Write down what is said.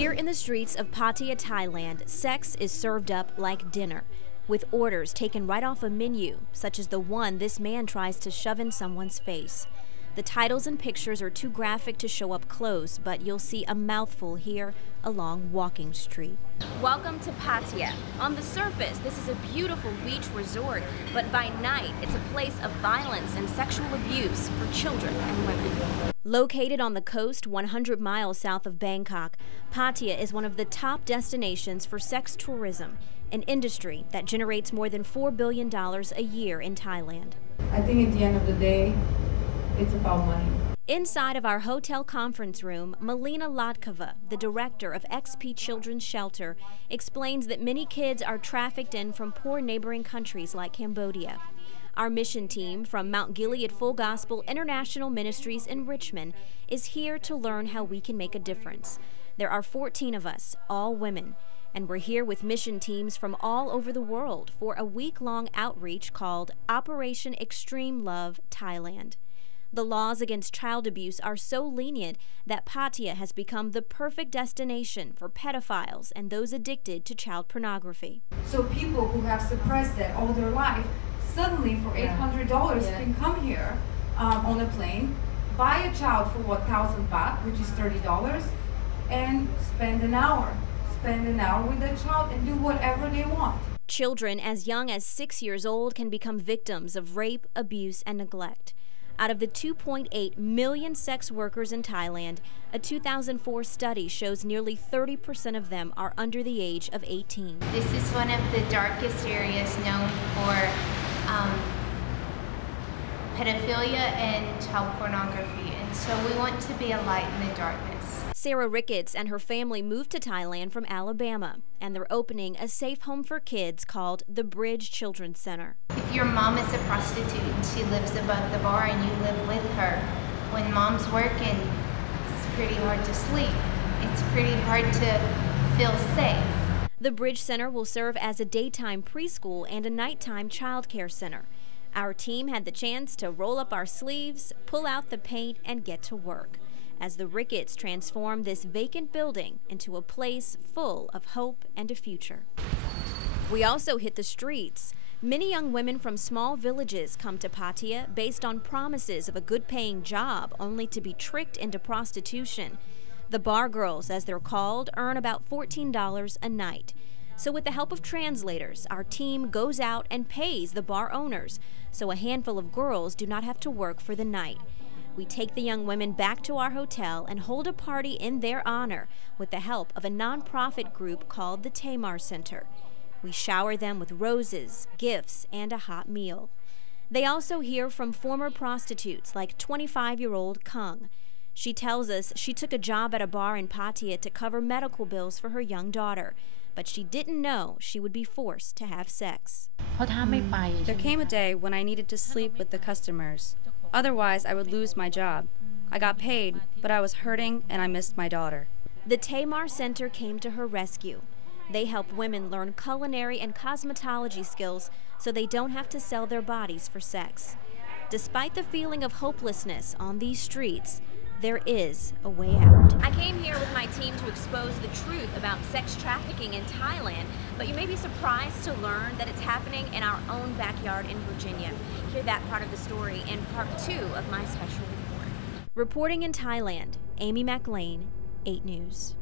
Here in the streets of Pattaya, Thailand, sex is served up like dinner, with orders taken right off a menu, such as the one this man tries to shove in someone's face. The titles and pictures are too graphic to show up close, but you'll see a mouthful here along Walking Street. Welcome to Pattaya. On the surface, this is a beautiful beach resort, but by night, it's a place of violence and sexual abuse for children and women. Located on the coast 100 miles south of Bangkok, Pattaya is one of the top destinations for sex tourism, an industry that generates more than $4 billion a year in Thailand. I think at the end of the day, it's about money. Inside of our hotel conference room, Melina Latkova, the director of XP Children's Shelter, explains that many kids are trafficked in from poor neighboring countries like Cambodia. Our mission team from Mount Gilead Full Gospel International Ministries in Richmond is here to learn how we can make a difference. There are 14 of us, all women, and we're here with mission teams from all over the world for a week-long outreach called Operation Extreme Love Thailand. The laws against child abuse are so lenient that Pattaya has become the perfect destination for pedophiles and those addicted to child pornography. So people who have suppressed that all their life, suddenly for $800 can come here on a plane, buy a child for 1,000 baht, which is $30, and spend an hour with that child and do whatever they want. Children as young as 6 years old can become victims of rape, abuse, and neglect. Out of the 2.8 million sex workers in Thailand, a 2004 study shows nearly 30% of them are under the age of 18. This is one of the darkest areas known for pedophilia and child pornography, and so we want to be a light in the darkness. Sarah Ricketts and her family moved to Thailand from Alabama, and they're opening a safe home for kids called the Bridge Children's Center. If your mom is a prostitute and she lives above the bar and you live with her, when mom's working, it's pretty hard to sleep. It's pretty hard to feel safe. The Bridge Center will serve as a daytime preschool and a nighttime child care center. Our team had the chance to roll up our sleeves, pull out the paint, and get to work as the Ricketts transform this vacant building into a place full of hope and a future. We also hit the streets. Many young women from small villages come to Pattaya based on promises of a good-paying job, only to be tricked into prostitution. The bar girls, as they're called, earn about $14 a night. So with the help of translators, our team goes out and pays the bar owners, so a handful of girls do not have to work for the night. We take the young women back to our hotel and hold a party in their honor with the help of a nonprofit group called the Tamar Center. We shower them with roses, gifts, and a hot meal. They also hear from former prostitutes like 25-year-old Kung. She tells us she took a job at a bar in Pattaya to cover medical bills for her young daughter, but she didn't know she would be forced to have sex. There came a day when I needed to sleep with the customers. Otherwise, I would lose my job. I got paid, but I was hurting and I missed my daughter. The Tamar Center came to her rescue. They help women learn culinary and cosmetology skills so they don't have to sell their bodies for sex. Despite the feeling of hopelessness on these streets, there is a way out. I came here with my team to expose the truth about sex trafficking in Thailand, but you may be surprised to learn that it's happening in our own backyard in Virginia. Hear that part of the story in part 2 of my special report. Reporting in Thailand, Amy McLean, 8 News.